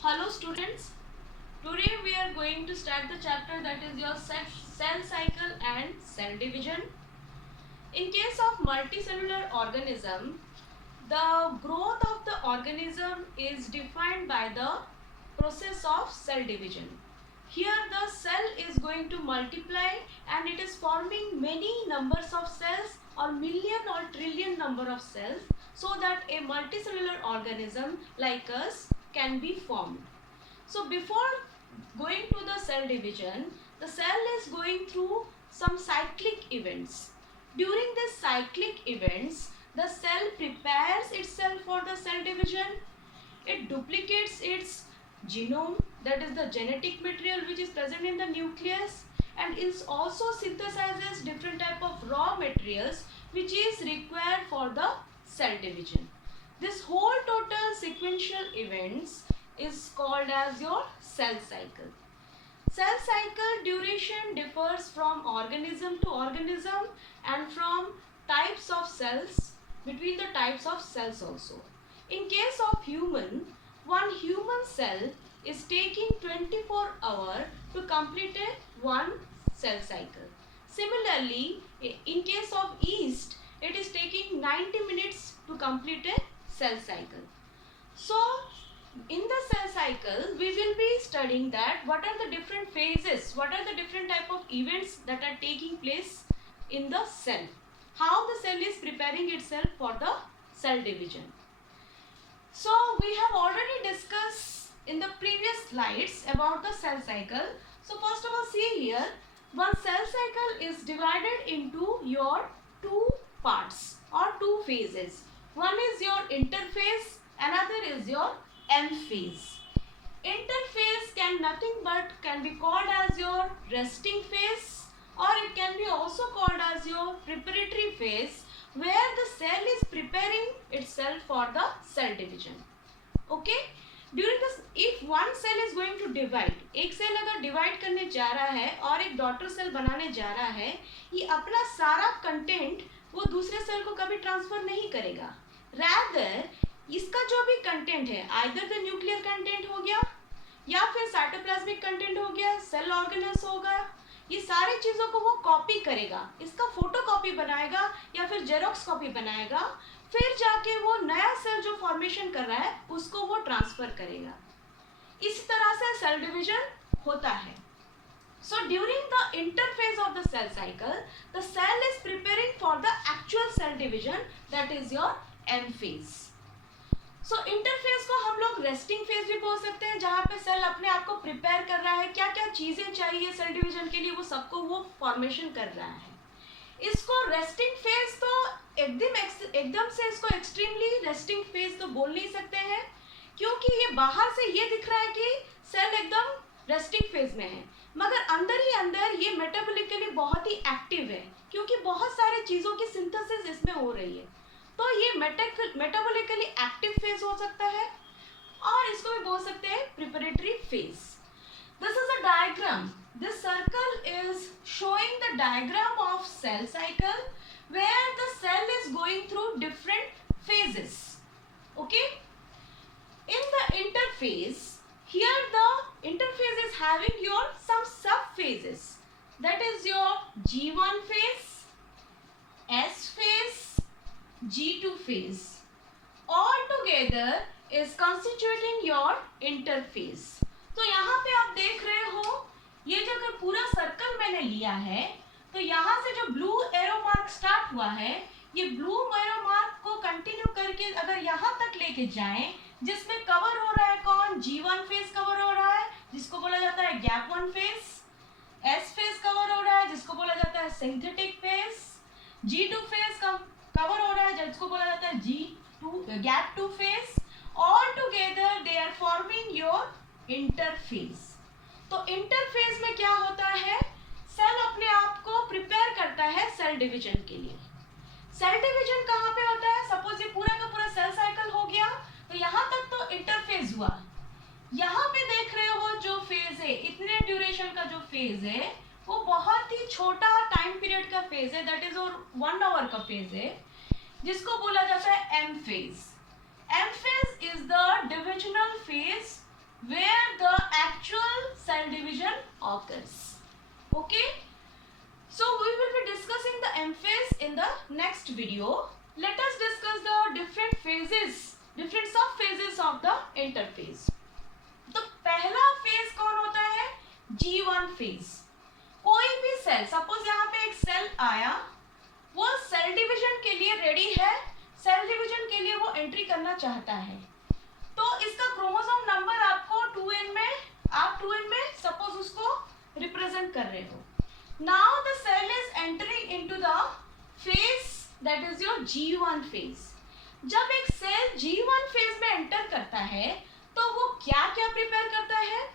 Hello students, today we are going to start the chapter that is your cell cycle and cell division. In case of multicellular organism, the growth of the organism is defined by the process of cell division. Here the cell is going to multiply and it is forming many numbers of cells or million or trillion number of cells so that a multicellular organism like us can be formed. So before going to the cell division, the cell is going through some cyclic events. During these cyclic events, the cell prepares itself for the cell division. It duplicates its genome, that is the genetic material which is present in the nucleus, and it also synthesizes different type of raw materials which is required for the cell division. This whole total sequential events is called as your cell cycle. Cell cycle duration differs from organism to organism and from types of cells, between the types of cells also. In case of human, one human cell is taking 24 hours to complete one cell cycle. Similarly, in case of yeast, it is taking 90 minutes to complete a cell cycle. So, in the cell cycle, we will be studying that what are the different phases, what are the different type of events that are taking place in the cell. How the cell is preparing itself for the cell division. So, we have already discussed in the previous slides about the cell cycle. So, first of all, see here, one cell cycle is divided into your two parts or two phases. One is your interphase, another is your M phase. Interphase can be called as your resting phase, or it can be also called as your preparatory phase, where the cell is preparing itself for the cell division. Okay? During this, if one cell is going to divide, एक cell अगर divide करने जा रहा है और एक daughter cell बनाने जा रहा है, ये अपना सारा कंटेंट वो दूसरे सेल को कभी ट्रांसफर नहीं करेगा. Rather, इसका जो भी कंटेंट है, आइदर द न्यूक्लियर कंटेंट हो गया या फिर साइटोप्लाज्मिक कंटेंट हो गया, सेल ऑर्गेनेल्स होगा, ये सारी चीज़ों को वो कॉपी करेगा, इसका फोटो कॉपी बनाएगा या फिर जेरोक्स कॉपी बनाएगा, फिर जाके वो नया सेल जो फॉर्मेशन कर रहा है उसको वो ट्रांसफर करेगा. इसी तरह से सेल डिवीजन होता है. So during the interphase of the cell cycle, the cell is preparing for the actual cell division, that is your M phase. So interphase को हम लोग resting phase भी बोल सकते हैं, जहाँ पे सेल अपने आप को प्रिपेयर कर रहा है, क्या क्या चीज़ें चाहिए सेल डिवीजन के लिए वो सबको वो फॉर्मेशन कर रहा है. इसको रेस्टिंग फेज तो एकदम से इसको एक्सट्रीमली रेस्टिंग फेज तो बोल नहीं सकते हैं, क्योंकि ये बाहर से ये दिख रहा है कि सेल एकदम रेस्टिंग फेज में है, मगर अंदर ही अंदर ये मेटाबॉलिकली बहुत ही एक्टिव है, क्योंकि बहुत सारी चीज़ों की सिंथेसिस इसमें हो रही है. तो ये मेटाबॉलिकली एक्टिव फेज हो सकता है, और इसको भी बोल सकते हैं preparatory phase. This is a diagram. This circle is showing the diagram of cell cycle where the cell is going through different phases. Okay? In the interphase, here the interphase is having your some subphases. That is your G1 phase, S phase, G2 phase. All together is constituting your interphase. तो यहाँ पे आप देख रहे हो, ये जो अगर पूरा सर्कल मैंने लिया है, तो यहाँ से जो ब्लू एरो मार्क स्टार्ट हुआ है, ये ब्लू एरो मार्क को कंटिन्यू करके अगर यहाँ तक लेके जाएं, जिसमें कवर हो रहा है कौन, G1 फेज कवर हो रहा है जिसको बोला जाता है gap 1 phase, S phase cover हो रहा है जिसको बोला जाता है synthetic phase, G2 phase cover हो रहा है जिसको बोला जाता है gap 2 phase. All together they are forming your interphase. तो इंटरफेज में क्या होता है, सेल अपने आप को प्रिपेयर करता है सेल डिवीजन के लिए. सेल डिवीजन कहाँ पे होता है, सपोज ये पूरा का पूरा सेल साइकिल हो गया, तो यहाँ तक तो इंटरफेज हुआ. यहाँ पे देख रहे हो जो फेज है, इतने ड्यूरेशन का जो फेज है वो बहुत ही छोटा टाइम पीरियड का फेज है, दैट इज 1 आवर का फेज है, जिसको बोला जाता है M phase. M phase is the divisional phase occurs. Okay, so we will be discussing the M phase in the next video. Let us discuss the different phases, different sub phases of the interphase. तो पहला phase कौन होता है? G1 phase. कोई भी cell, suppose यहाँ पे एक सेल आया, वो सेल डिवीजन के लिए रेडी है, सेल डिवीजन के लिए वो एंट्री करना चाहता है, तो इसका क्रोमोसोम नंबर आपको 2n में, आप 2n में सपोज उसको रिप्रेजेंट कर रहे हो. Now the cell is entering into the phase that is your G1 phase. जब एक सेल G1 फेज में एंटर करता है तो वो क्या क्या प्रिपेयर करता है?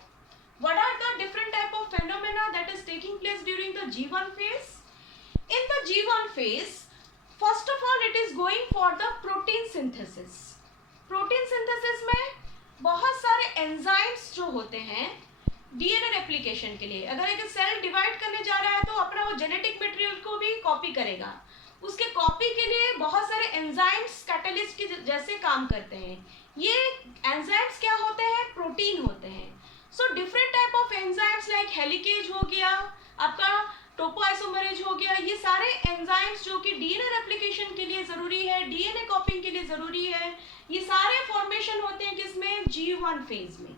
What are the different type of phenomena that is taking place during the G1 phase? In the G1 phase, first of all, it is going for the protein synthesis. Protein synthesis में बहुत सारे enzymes जो होते हैं DNA replication के लिए. अगर एक सेल डिवाइड करने जा रहा है तो अपना वो जेनेटिक मटेरियल को भी कॉपी करेगा. उसके कॉपी के लिए बहुत सारे एंजाइम्स कैटलिस्ट के जैसे काम करते हैं. ये एंजाइम्स क्या होते हैं? प्रोटीन होते हैं. So different type of enzymes like helicase हो गया, आपका टोपोआइसोमरेज हो गया, ये सारे एंजाइम्स जो कि डीएनए रेप्लिकेशन के लिए जरूरी है, डीएनए कॉपिंग के लिए जरूरी है, ये सारे फॉर्मेशन होते हैं किसमें? G1 फेज में.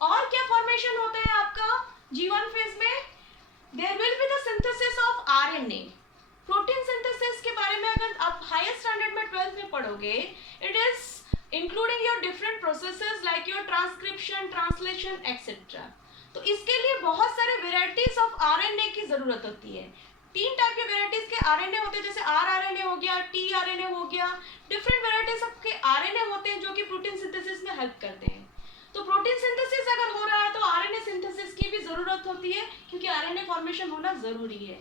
और क्या फॉर्मेशन होता है आपका G1 फेज में? There will be the synthesis of RNA. Protein synthesis के बारे में अगर आप हायर स्टैंडर्ड में 12th में पढ़ोगे, it is including your different processes like your transcription, translation, etc. तो इसके लिए बहुत सारे वेराइटीज ऑफ आरएनए की जरूरत होती है. 3 टाइप के वेराइटीज के आरएनए होते हैं, जैसे आरआरएनए हो गया, टीआरएनए हो गया. डिफरेंट वेराइटीज ऑफ के आरएनए होते हैं जो कि प्रोटीन सिंथेसिस में हेल्प करते हैं. तो प्रोटीन सिंथेसिस अगर हो रहा है तो आरएनए सिंथेसिस की भी जरूरत होती है, क्योंकि आरएनए फॉर्मेशन होना जरूरी है.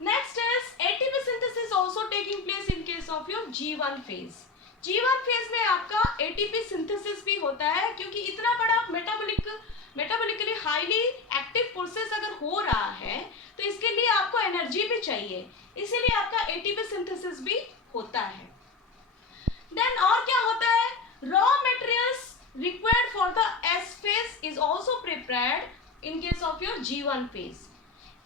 Next is ATP synthesis also taking place in case of your G1 phase. G1 phase में आपका एटीपी सिंथेसिस भी होता है, क्योंकि इतना बड़ा मेटाबॉलिकली हाईली एक्टिव प्रोसेस अगर हो रहा है तो इसके लिए आपको एनर्जी भी चाहिए, इसीलिए आपका एटीपी सिंथेसिस भी होता है. देन और क्या होता है? Raw materials required for the S phase is also prepared in case of your G1 phase.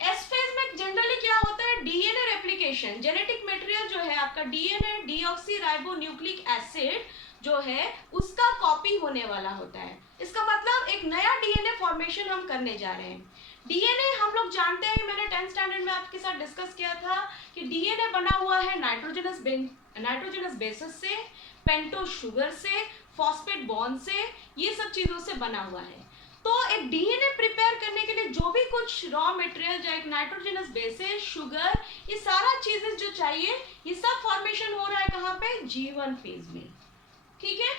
S phase में जनरली क्या होता है? डीएनए रेप्लिकेशन, जेनेटिक मटेरियल जो है आपका डीएनए डीऑक्सीराइबोन्यूक्लिक एसिड जो है उसका कॉपी होने वाला होता है. इसका मतलब एक नया डीएनए फॉर्मेशन हम करने जा रहे हैं. डीएनए हम लोग जानते हैं, मैंने 10th स्टैंडर्ड में आपके साथ डिस्कस किया था कि डीएनए बना हुआ है नाइट्रोजनस बेसिस से, पेंटोज शुगर से, फॉस्फेट बॉन्ड से, ये सब चीजों से बना हुआ है. तो एक डीएनए प्रिपेयर करने के लिए जो भी कुछ रॉ मटेरियल, जो एक नाइट्रोजनस बेसिस, शुगर, ये सारा चीजें जो चाहिए, ये सब फॉर्मेशन हो रहा है कहाँ पे? G1 फेज में. ठीक है.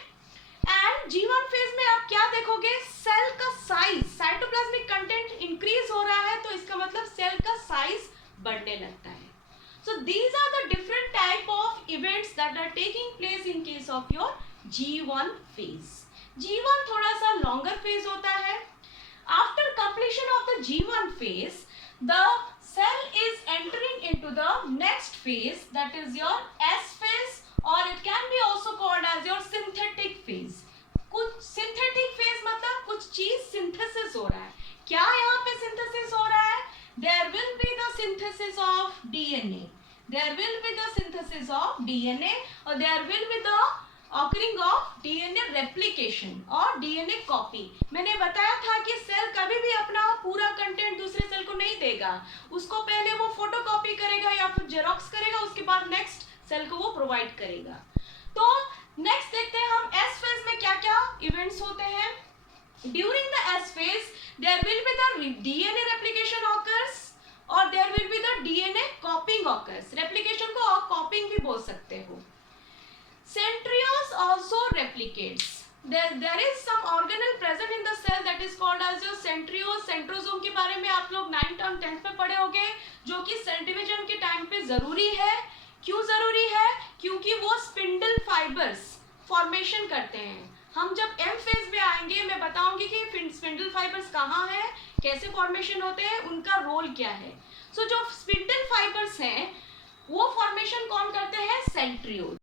एंड G1 फेज में आप क्या देखोगे? सेल का साइज, साइटोप्लाज्मिक कंटेंट इंक्रीज हो रहा है, तो इसका मतलब सेल का साइज बढ़ने लगता है. So these are the different type of events that are taking place in case of your G1 phase. G1 थोड़ा सा लॉन्गर फेज होता है. After completion of the G1 phase, the cell is entering into the next phase that is your S phase, और it can be also called as your synthetic phase. कुछ synthetic phase मतलब कुछ चीज synthesis हो रहा है. क्या यहाँ पे सिंथेसिस हो रहा है? There will be the synthesis of DNA, there will be the synthesis of DNA, और there will be the occurring of DNA replication और डीएनए कॉपी. मैंने बताया था कि सेल कभी भी अपना पूरा कंटेंट दूसरे सेल को नहीं देगा, उसको पहले वो फोटोकॉपी करेगा या फिर जेरोक्स करेगा, उसके बाद नेक्स्ट सेल को वो प्रोवाइड करेगा. तो नेक्स्ट देखते हैं हम एस फेज में क्या क्या इवेंट्स होते हैं. During the S phase there will be the DNA replication occurs और there will be the DNA copying occurs. Replication को आप कॉपिंग भी बोल सकते हो. Centriose also replicates. There is some organelle present in the cell that is called as your centriose. Centrosome के बारे में आप लोग 9th और 10th में पढ़े होंगे, जो कि सेल डिवीजन के टाइम पे जरूरी है. क्यों जरूरी है? क्योंकि वो स्पिंडल फाइबर्स फॉर्मेशन करते हैं. हम जब एम फेज में आएंगे मैं बताऊंगी कि स्पिंडल फाइबर्स कहाँ हैं, कैसे फॉर्मेशन होते हैं, उनका रोल क्या है. सो जो स्पिंडल फाइबर्स हैं वो फॉर्मेशन कौन करते हैं? सेंट्रियोज.